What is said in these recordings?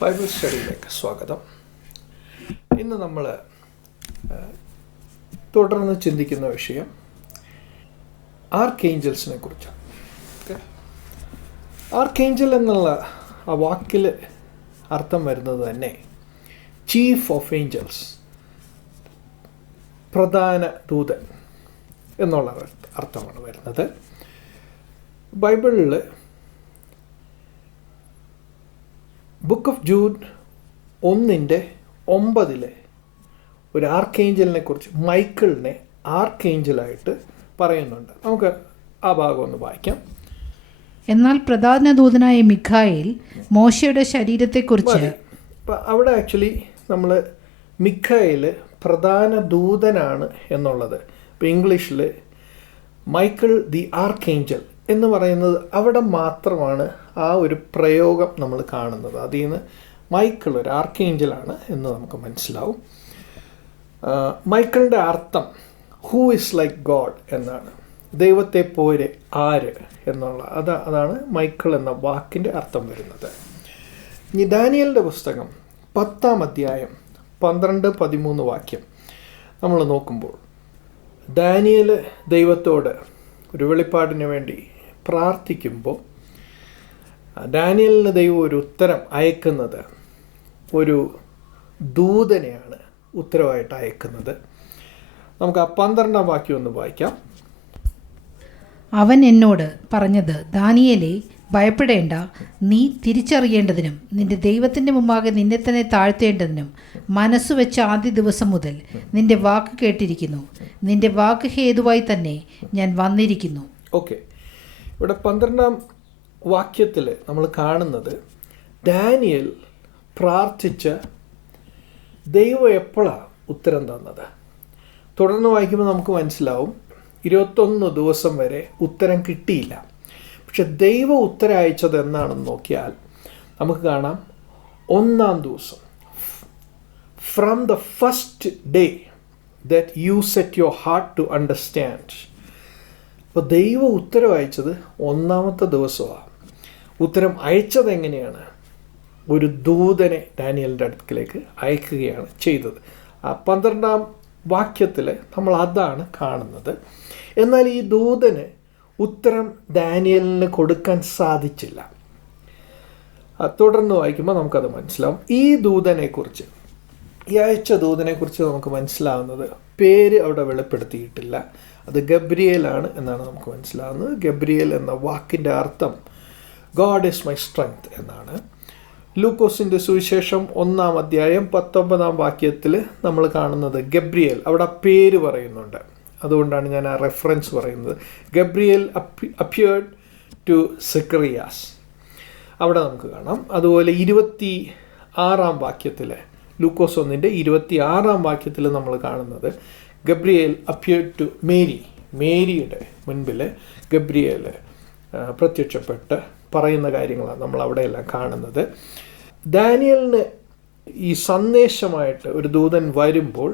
Bible സ്റ്റഡിയിലേക്ക് സ്വാഗതം. ഇന്ന് നമ്മൾ തുടർന്ന് ചിന്തിക്കുന്ന വിഷയം ആർക്കേഞ്ചൽസിനെ കുറിച്ചാണ്. ആർക്കേഞ്ചൽ എന്നുള്ള ആ വാക്കിൽ അർത്ഥം വരുന്നത് തന്നെ ചീഫ് ഓഫ് ഏഞ്ചൽസ്, പ്രധാന ദൂതൻ എന്നുള്ള അർത്ഥമാണ് വരുന്നത്. ബൈബിളിൽ ബുക്ക് ഓഫ് ജൂഡ് 1:9 ഒരു ആർക്കേഞ്ചലിനെ കുറിച്ച്, മൈക്കിളിനെ ആർക്കേഞ്ചലായിട്ട് പറയുന്നുണ്ട്. നമുക്ക് ആ ഭാഗം ഒന്ന് വായിക്കാം. എന്നാൽ പ്രധാന ദൂതനായ മിഖായേൽ മോശയുടെ ശരീരത്തെക്കുറിച്ച് അവിടെ ആക്ച്വലി നമ്മൾ മിഖായേൽ പ്രധാന ദൂതനാണ് എന്നുള്ളത്, ഇപ്പോൾ ഇംഗ്ലീഷിൽ മൈക്കിൾ ദി ആർക്കേഞ്ചൽ എന്ന് പറയുന്നത് അവിടെ മാത്രമാണ് ആ ഒരു പ്രയോഗം നമ്മൾ കാണുന്നത്. അതിൽ നിന്ന് മൈക്കിൾ ഒരു ആർക്കേഞ്ചലാണ് എന്ന് നമുക്ക് മനസ്സിലാവും. മൈക്കിളിൻ്റെ അർത്ഥം ഹൂ ഇസ് ലൈക്ക് ഗോഡ് എന്നാണ്, ദൈവത്തെ പോലെ ആര് എന്നുള്ള അതാണ് മൈക്കിൾ എന്ന വാക്കിൻ്റെ അർത്ഥം വരുന്നത്. ഇനി ദാനിയേലിൻ്റെ പുസ്തകം 10-ാം അധ്യായം 12-13 വാക്യം നമ്മൾ നോക്കുമ്പോൾ, ദാനിയേൽ ദൈവത്തോട് ഒരു വെളിപ്പാടിന് വേണ്ടി പ്രാർത്ഥിക്കുമ്പോൾ ദാനിയേലിന് ദൈവം ഒരു ഉത്തരം അയക്കുന്നത് ഒരു ദൂതനെയാണ് ഉത്തരവായിട്ട് അയക്കുന്നത്. നമുക്ക് ആ 12-ാം വാക്യം ഒന്ന് വായിക്കാം. അവൻ എന്നോട് പറഞ്ഞത്, ദാനിയേലേ, ഭയപ്പെടേണ്ട. നീ തിരിച്ചറിയേണ്ടതിനും നിന്റെ ദൈവത്തിൻ്റെ മുമ്പാകെ നിന്നെ തന്നെ താഴ്ത്തേണ്ടതിനും മനസ്സു വെച്ച ആദ്യ ദിവസം മുതൽ നിന്റെ വാക്ക് കേട്ടിരിക്കുന്നു. നിന്റെ വാക്ക് ഹേതുവായി തന്നെ ഞാൻ വന്നിരിക്കുന്നു. ഓക്കെ, ഇവിടെ 12-ാം വാക്യത്തിൽ നമ്മൾ കാണുന്നത് ദാനിയേൽ പ്രാർത്ഥിച്ച ദൈവം എപ്പോഴാണ് ഉത്തരം തന്നത്. തുടർന്ന് വായിക്കുമ്പോൾ നമുക്ക് മനസ്സിലാവും 21 ദിവസം വരെ ഉത്തരം കിട്ടിയില്ല. പക്ഷെ ദൈവം ഉത്തരം അയച്ചത് എന്നാണെന്ന് നോക്കിയാൽ നമുക്ക് കാണാം 1-ാം ദിവസം, from the first day that you set your heart to understand. അപ്പോൾ ദൈവം ഉത്തരം അയച്ചത് 1-ാമത്തെ ദിവസമാണ്. ഉത്തരം അയച്ചത് എങ്ങനെയാണ്? ഒരു ദൂതനെ ദാനിയേലിൻ്റെ അടുക്കിലേക്ക് അയക്കുകയാണ് ചെയ്തത്. ആ 12-ാം വാക്യത്തിൽ നമ്മൾ അതാണ് കാണുന്നത്. എന്നാൽ ഈ ദൂതന് ഉത്തരം ദാനിയേലിന് കൊടുക്കാൻ സാധിച്ചില്ല. തുടർന്ന് വായിക്കുമ്പോൾ നമുക്കത് മനസ്സിലാവും. ഈ ദൂതനെക്കുറിച്ച്, ഈ അയച്ച ദൂതനെക്കുറിച്ച് നമുക്ക് മനസ്സിലാവുന്നത് പേര് അവിടെ വെളിപ്പെടുത്തിയിട്ടില്ല. അത് ഗബ്രിയേലാണ് എന്നാണ് നമുക്ക് മനസ്സിലാവുന്നത്. ഗബ്രിയേൽ എന്ന വാക്കിൻ്റെ അർത്ഥം ഗോഡ് ഈസ് മൈ സ്ട്രെങ്ത് എന്നാണ്. ലൂക്കോസിൻ്റെ സുവിശേഷം 1-ാം അധ്യായം 19-ാം വാക്യത്തിൽ നമ്മൾ കാണുന്നത് ഗബ്രിയേൽ, അവിടെ പേര് പറയുന്നുണ്ട്. അതുകൊണ്ടാണ് ഞാൻ ആ റെഫറൻസ് പറയുന്നത്. ഗബ്രിയേൽ അപ്പിയേർഡ് ടു സെക്കറിയാസ്, അവിടെ നമുക്ക് കാണാം. അതുപോലെ 26-ാം വാക്യത്തിൽ, ലൂക്കോസ് 1:26-ാം വാക്യത്തിൽ നമ്മൾ കാണുന്നത് ഗബ്രിയേൽ അപ്പിയേർഡ് ടു മേരി, മേരിയുടെ മുൻപിൽ ഗബ്രിയേൽ പ്രത്യക്ഷപ്പെട്ട് പറയുന്ന കാര്യങ്ങളാണ് നമ്മൾ അവിടെയെല്ലാം കാണുന്നത്. ദാനിയേലിന് ഈ സന്ദേശമായിട്ട് ഒരു ദൂതൻ വരുമ്പോൾ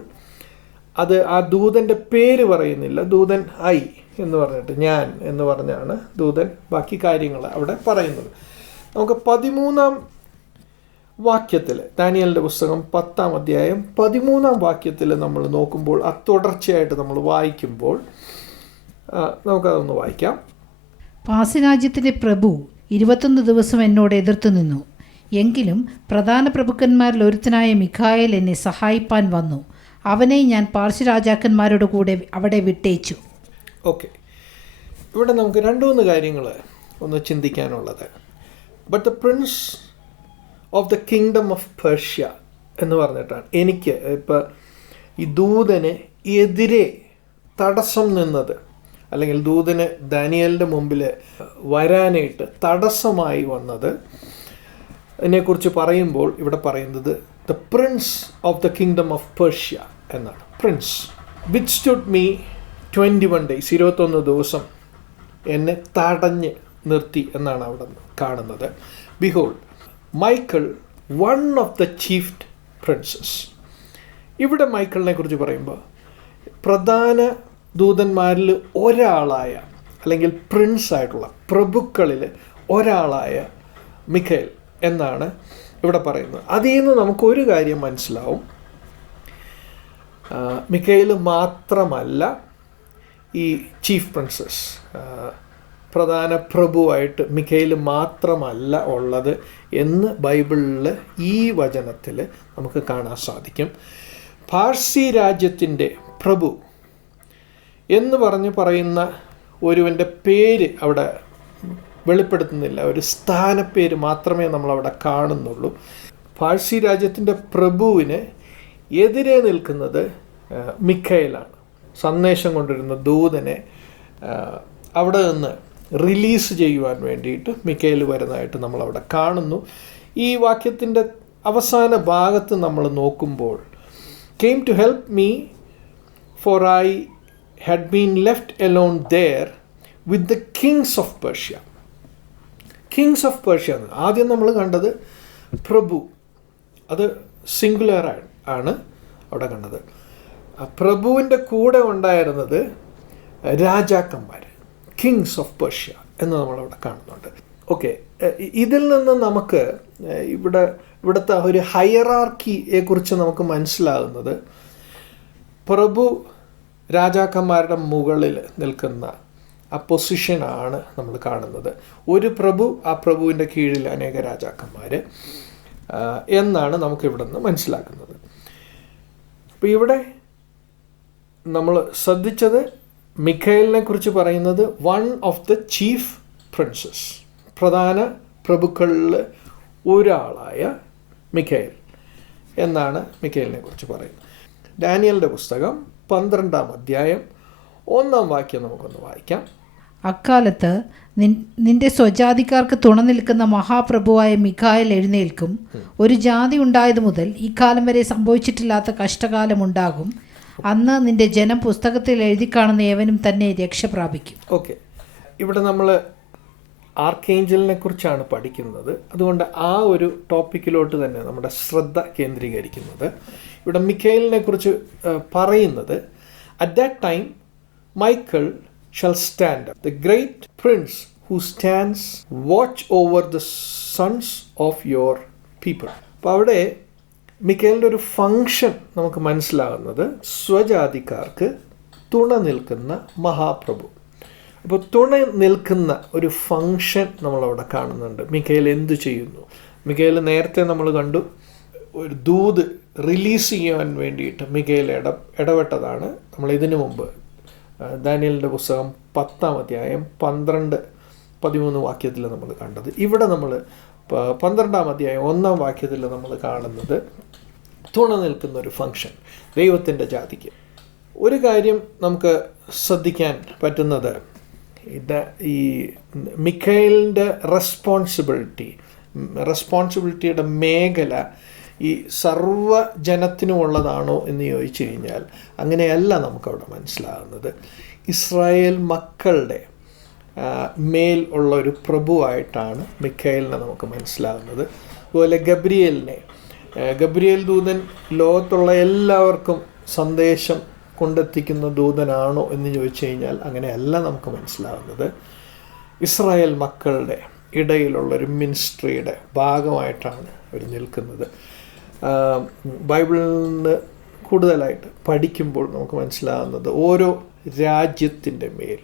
അത് ആ ദൂതൻ്റെ പേര് പറയുന്നില്ല. ദൂതൻ ഐ എന്ന് പറഞ്ഞിട്ട്, ഞാൻ എന്ന് പറഞ്ഞാണ് ദൂതൻ ബാക്കി കാര്യങ്ങൾ അവിടെ പറയുന്നത്. നമുക്ക് 13-ാം വാക്യത്തിൽ, ദാനിയേലിൻ്റെ പുസ്തകം 10-ാം അധ്യായം 13-ാം വാക്യത്തിൽ നമ്മൾ നോക്കുമ്പോൾ, ആ തുടർച്ചയായിട്ട് നമ്മൾ വായിക്കുമ്പോൾ നമുക്കതൊന്ന് വായിക്കാം. പാർസിരാജ്യത്തിൻ്റെ പ്രഭു 21 ദിവസം എന്നോട് എതിർത്തു നിന്നു. എങ്കിലും പ്രധാന പ്രഭുക്കന്മാരിൽ ഒരുത്തനായ മിഖായേൽ എന്നെ സഹായിപ്പാൻ വന്നു. അവനെ ഞാൻ പാർശ്യ രാജാക്കന്മാരോട് കൂടെ അവിടെ വിട്ടേച്ചു. ഓക്കെ, ഇവിടെ നമുക്ക് 2-3 കാര്യങ്ങൾ ഒന്ന് ചിന്തിക്കാനുള്ളത്. But the prince of the kingdom of Persia എന്ന് പറഞ്ഞിട്ടാണ് എനിക്ക് ഇപ്പോൾ ഈ ദൂതന് എതിരെ തടസ്സം നിന്നത്, അല്ലെങ്കിൽ ദൂതന് ദാനിയേലിൻ്റെ മുമ്പിൽ വരാനായിട്ട് തടസ്സമായി വന്നത് ഇതിനെക്കുറിച്ച് പറയുമ്പോൾ ഇവിടെ പറയുന്നത് the prince of the kingdom of Persia എന്നാണ്. പ്രിൻസ് വിത്ത്സ്റ്റുഡ് മീ 21 days, 21 ദിവസം എന്നെ തടഞ്ഞ് നിർത്തി എന്നാണ് അവിടെ കാണുന്നത്. Behold Michael, one of the chief princess. ഇവിടെ മൈക്കിളിനെ കുറിച്ച് പറയുമ്പോൾ പ്രധാന ദൂതന്മാരിൽ ഒരാളായ, അല്ലെങ്കിൽ പ്രിൻസ് ആയിട്ടുള്ള പ്രഭുക്കളിൽ ഒരാളായ മിഖായേൽ എന്നാണ് ഇവിടെ പറയുന്നത്. അതിൽ നിന്ന് നമുക്കൊരു കാര്യം മനസ്സിലാവും, മിഖായേൽ മാത്രമല്ല ഈ ചീഫ് പ്രിൻസസ്, പ്രധാന പ്രഭുവായിട്ട് മിഖായേൽ മാത്രമല്ല ഉള്ളത് എന്ന് ബൈബിളിൽ ഈ വചനത്തിൽ നമുക്ക് കാണാൻ സാധിക്കും. പാർസി രാജ്യത്തിൻ്റെ പ്രഭു എന്ന് പറയുന്ന ഒരുവൻ്റെ പേര് അവിടെ വെളിപ്പെടുത്തുന്നില്ല, ഒരു സ്ഥാനപ്പേര് മാത്രമേ നമ്മളവിടെ കാണുന്നുള്ളൂ. പാർസി രാജ്യത്തിൻ്റെ പ്രഭുവിന് എതിരെ നിൽക്കുന്നത് മിഖായേലാണ്. സന്ദേശം കൊണ്ടിരുന്ന ദൂതനെ അവിടെ നിന്ന് റിലീസ് ചെയ്യുവാൻ വേണ്ടിയിട്ട് മിഖായേൽ വരുന്നതായിട്ട് നമ്മളവിടെ കാണുന്നു. ഈ വാക്യത്തിൻ്റെ അവസാന ഭാഗത്ത് നമ്മൾ നോക്കുമ്പോൾ, came to help me for I had been left alone there with the kings of Persia. Kings of Persia എന്ന് ആദ്യം നമ്മൾ കണ്ടത് പ്രഭു, അത് സിംഗുലർ ആണ് അവിടെ കണ്ടത്. പ്രഭുവിൻ്റെ കൂടെ ഉണ്ടായിരുന്നത് രാജാക്കന്മാർ, കിങ്സ് ഓഫ് പേർഷ്യ എന്ന് നമ്മളവിടെ കാണുന്നുണ്ട്. ഓക്കെ, ഇതിൽ നിന്ന് നമുക്ക് ഇവിടുത്തെ ഒരു ഹയറാർക്കിയെ കുറിച്ച് നമുക്ക് മനസ്സിലാകുന്നത്, പ്രഭു രാജാക്കന്മാരുടെ മുകളിൽ നിൽക്കുന്ന ആ പൊസിഷനാണ് നമ്മൾ കാണുന്നത്. ഒരു പ്രഭു, ആ പ്രഭുവിൻ്റെ കീഴിൽ അനേക രാജാക്കന്മാർ എന്നാണ് നമുക്കിവിടെ നിന്ന് മനസ്സിലാക്കുന്നത്. അപ്പോൾ ഇവിടെ നമ്മൾ ശ്രദ്ധിച്ചത്, മിഖായേലിനെ കുറിച്ച് പറയുന്നത് one of the chief princess, പ്രധാന പ്രഭുക്കളിൽ ഒരാളായ മിഖായേൽ എന്നാണ് മിഖായേലിനെ കുറിച്ച് പറയുന്നത്. ഡാനിയലിൻ്റെ പുസ്തകം 12-ാം അധ്യായം 1-ാം വാക്യം നമുക്കൊന്ന് വായിക്കാം. അക്കാലത്ത് നിന്റെ സ്വജാതിക്കാർക്ക് തുണ നിൽക്കുന്ന മഹാപ്രഭുവായ മിഖായേൽ എഴുന്നേൽക്കും. ഒരു ജാതി ഉണ്ടായതു മുതൽ ഈ കാലം വരെ സംഭവിച്ചിട്ടില്ലാത്ത കഷ്ടകാലമുണ്ടാകും. അന്ന് നിന്റെ ജനം പുസ്തകത്തിൽ എഴുതി കാണുന്ന ഏവനും തന്നെ രക്ഷ പ്രാപിക്കും. ഓക്കെ, ഇവിടെ നമ്മൾ ആർക്കേഞ്ചലിനെ കുറിച്ചാണ് പഠിക്കുന്നത്. അതുകൊണ്ട് ആ ഒരു ടോപ്പിക്കിലോട്ട് തന്നെ നമ്മുടെ ശ്രദ്ധ കേന്ദ്രീകരിക്കുന്നത്. ഇവിടെ മിഖായേലിനെ കുറിച്ച് പറയുന്നത്, at that time Michael shall stand up, the great prince who stands watch over the sons of your people. അപ്പോൾ അവിടെ മിഖായേലിൻ്റെ ഒരു ഫങ്ഷൻ നമുക്ക് മനസ്സിലാകുന്നത്, സ്വജാതിക്കാർക്ക് തുണ നിൽക്കുന്ന മഹാപ്രഭു. അപ്പോൾ തുണ നിൽക്കുന്ന ഒരു ഫങ്ഷൻ നമ്മളവിടെ കാണുന്നുണ്ട്. മിഖായേൽ എന്തു ചെയ്യുന്നു? മിഖായേൽ നേരത്തെ നമ്മൾ കണ്ടു, ഒരു ദൂത് റിലീസ് ചെയ്യാൻ വേണ്ടിയിട്ട് മിഖായേൽ ഇടപെട്ടതാണ് നമ്മൾ ഇതിനു മുമ്പ് ദാനിയേലിൻ്റെ പുസ്തകം 10-ാം അധ്യായം 12-13 വാക്യത്തിൽ നമ്മൾ കണ്ടത്. ഇവിടെ നമ്മൾ 12-ാം അധ്യായം 1-ാം വാക്യത്തിൽ നമ്മൾ കാണുന്നത് തുണ നിൽക്കുന്ന ഒരു ഫങ്ഷൻ ദൈവത്തിൻ്റെ ജാതിക്ക്. ഒരു കാര്യം നമുക്ക് ശ്രദ്ധിക്കാൻ പറ്റുന്നത്, ഈ മിഖായേലിൻ്റെ റെസ്പോൺസിബിലിറ്റിയുടെ മേഖല ഈ സർവ്വജനത്തിനുമുള്ളതാണോ എന്ന് ചോദിച്ചു കഴിഞ്ഞാൽ അങ്ങനെയല്ല നമുക്കവിടെ മനസ്സിലാകുന്നത്. ഇസ്രായേൽ മക്കളുടെ മേൽ ഉള്ള ഒരു പ്രഭുവായിട്ടാണ് മിഖായേലിനെ നമുക്ക് മനസ്സിലാകുന്നത്. അതുപോലെ ഗബ്രിയേൽ ദൂതൻ ലോകത്തുള്ള എല്ലാവർക്കും സന്ദേശം കൊണ്ടെത്തിക്കുന്ന ദൂതനാണോ എന്ന് ചോദിച്ചു കഴിഞ്ഞാൽ അങ്ങനെയല്ല നമുക്ക് മനസ്സിലാകുന്നത്. ഇസ്രായേൽ മക്കളുടെ ഇടയിലുള്ളൊരു മിനിസ്ട്രിയുടെ ഭാഗമായിട്ടാണ് അവർ നിൽക്കുന്നത്. ബൈബിളിൽ നിന്ന് കൂടുതലായിട്ട് പഠിക്കുമ്പോൾ നമുക്ക് മനസ്സിലാകുന്നത്, ഓരോ രാജ്യത്തിൻ്റെ മേൽ,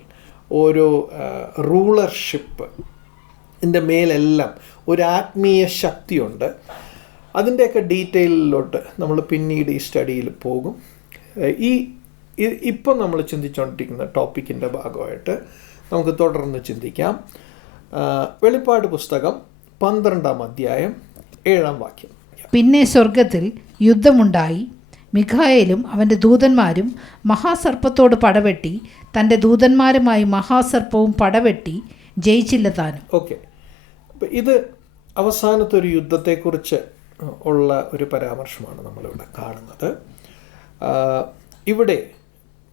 ഓരോ റൂളർഷിപ്പ് ഇതിൻ്റെ മേലെല്ലാം ഒരു ആത്മീയ ശക്തിയുണ്ട്. അതിൻ്റെയൊക്കെ ഡീറ്റെയിലിലോട്ട് നമ്മൾ പിന്നീട് ഈ സ്റ്റഡിയിൽ പോകും. ഇപ്പം നമ്മൾ ചിന്തിച്ചുകൊണ്ടിരിക്കുന്ന ടോപ്പിക്കിൻ്റെ ഭാഗമായിട്ട് നമുക്ക് തുടർന്ന് ചിന്തിക്കാം. വെളിപ്പാട് പുസ്തകം 12-ാം അധ്യായം 7-ാം വാക്യം. പിന്നെ സ്വർഗത്തിൽ യുദ്ധമുണ്ടായി. മിഖായേലും അവൻ്റെ ദൂതന്മാരും മഹാസർപ്പത്തോട് പടവെട്ടി, തൻ്റെ ദൂതന്മാരുമായി മഹാസർപ്പവും പടവെട്ടി ജയിച്ചില്ല താനും. ഓക്കെ, അപ്പം ഇത് അവസാനത്തെ ഒരു യുദ്ധത്തെക്കുറിച്ച് ഉള്ള ഒരു പരാമർശമാണ് നമ്മളിവിടെ കാണുന്നത്. ഇവിടെ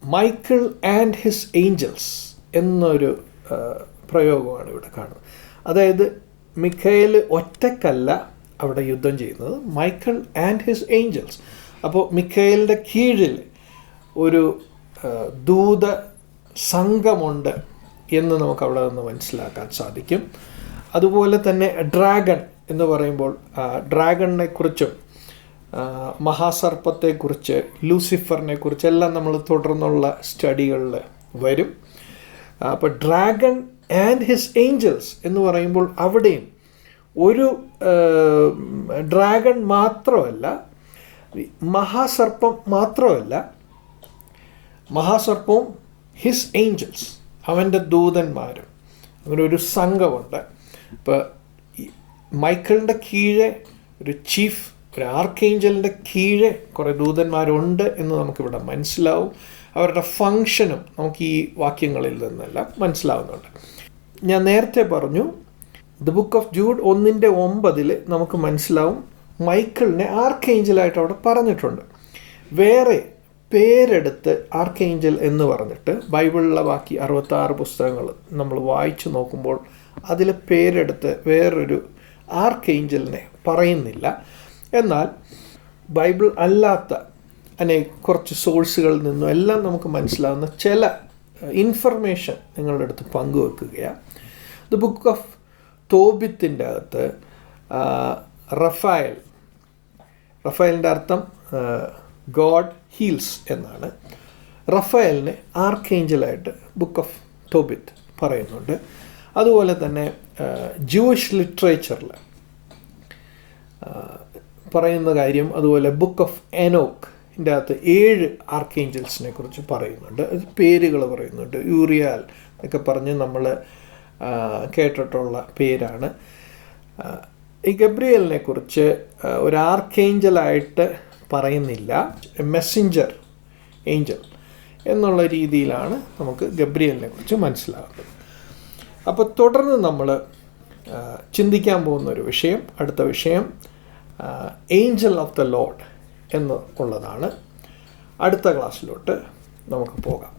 മൈക്കിൾ ആൻഡ് ഹിസ് ഏഞ്ചൽസ് എന്നൊരു പ്രയോഗമാണ് ഇവിടെ കാണുന്നത്. അതായത് മിഖായേൽ ഒറ്റക്കല്ല അവിടെ യുദ്ധം ചെയ്യുന്നത്, മൈക്കിൾ ആൻഡ് ഹിസ് ഏഞ്ചൽസ്. അപ്പോൾ മിഖായേലിൻ്റെ കീഴിൽ ഒരു ദൂത സംഘമുണ്ട് എന്ന് നമുക്ക് അവിടെ നിന്ന് മനസ്സിലാക്കാൻ സാധിക്കും. അതുപോലെ തന്നെ ഡ്രാഗൺ എന്ന് പറയുമ്പോൾ ഡ്രാഗണിനെ കുറിച്ചും മഹാസർപ്പത്തെക്കുറിച്ച്, ലൂസിഫറിനെ കുറിച്ചെല്ലാം നമ്മൾ തുടർന്നുള്ള സ്റ്റഡികളിൽ വരും. അപ്പോൾ ഡ്രാഗൺ ആൻഡ് ഹിസ് ഏഞ്ചൽസ് എന്ന് പറയുമ്പോൾ അവിടെയും ഒരു ഡ്രാഗൺ മാത്രമല്ല, മഹാസർപ്പം മാത്രമല്ല, മഹാസർപ്പവും ഹിസ് ഏഞ്ചൽസ്, അവൻ്റെ ദൂതന്മാരും, അങ്ങനെ ഒരു സംഘമുണ്ട്. ഇപ്പോൾ മൈക്കിളിൻ്റെ കീഴെ ഒരു ചീഫ്, ഒരു ആർക്കേഞ്ചലിൻ്റെ കീഴെ കുറേ ദൂതന്മാരുണ്ട് എന്ന് നമുക്കിവിടെ മനസ്സിലാവും. അവരുടെ ഫങ്ഷനും നമുക്ക് ഈ വാക്യങ്ങളിൽ നിന്നെല്ലാം മനസ്സിലാവുന്നുണ്ട്. ഞാൻ നേരത്തെ പറഞ്ഞു, ദ ബുക്ക് ഓഫ് ജൂഡ് 1:9 നമുക്ക് മനസ്സിലാവും മൈക്കിളിനെ ആർക്കേഞ്ചലായിട്ട് അവിടെ പറഞ്ഞിട്ടുണ്ട്. വേറെ പേരെടുത്ത് ആർക്കേഞ്ചൽ എന്ന് പറഞ്ഞിട്ട് ബൈബിളിലെ ബാക്കി 66 പുസ്തകങ്ങൾ നമ്മൾ വായിച്ചു നോക്കുമ്പോൾ അതിൽ പേരെടുത്ത് വേറൊരു ആർക്കേഞ്ചലിനെ പറയുന്നില്ല. എന്നാൽ ബൈബിൾ അല്ലാത്ത കുറച്ച് സോഴ്സുകളിൽ നിന്നും എല്ലാം നമുക്ക് മനസ്സിലാവുന്ന ചില ഇൻഫർമേഷൻ നിങ്ങളുടെ അടുത്ത് പങ്കുവെക്കുകയാണ്. ദ ബുക്ക് ഓഫ് തോബിത്തിൻ്റെ അകത്ത് റഫായലിൻ്റെ അർത്ഥം ഗോഡ് ഹീൽസ് എന്നാണ്. റഫായലിനെ ആർക്കേഞ്ചലായിട്ട് ബുക്ക് ഓഫ് തോബിത്ത് പറയുന്നുണ്ട്. അതുപോലെ തന്നെ ജൂയിഷ് ലിറ്ററേച്ചറിൽ പറയുന്ന കാര്യം, അതുപോലെ ബുക്ക് ഓഫ് എനോക്കിൻ്റെ അകത്ത് 7 ആർക്കേഞ്ചൽസിനെ കുറിച്ച് പറയുന്നുണ്ട്. അത് പേരുകൾ പറയുന്നുണ്ട്. യൂറിയാൽ എന്നൊക്കെ പറഞ്ഞ് നമ്മൾ കേട്ടിട്ടുള്ള പേരാണ്. ഈ ഗബ്രിയേലിനെ കുറിച്ച് ഒരു ആർക്കേഞ്ചലായിട്ട് പറയുന്നില്ല, മെസ്സഞ്ചർ ഏഞ്ചൽ എന്നുള്ള രീതിയിലാണ് നമുക്ക് ഗബ്രിയേലിനെ കുറിച്ച് മനസ്സിലാകുന്നത്. അപ്പോൾ തുടർന്ന് നമ്മൾ ചിന്തിക്കാൻ പോകുന്ന ഒരു വിഷയം, അടുത്ത വിഷയം ഏഞ്ചൽ ഓഫ് ദ ലോർഡ് എന്നുള്ളതാണ്. അടുത്ത ക്ലാസ്സിലോട്ട് നമുക്ക് പോകാം.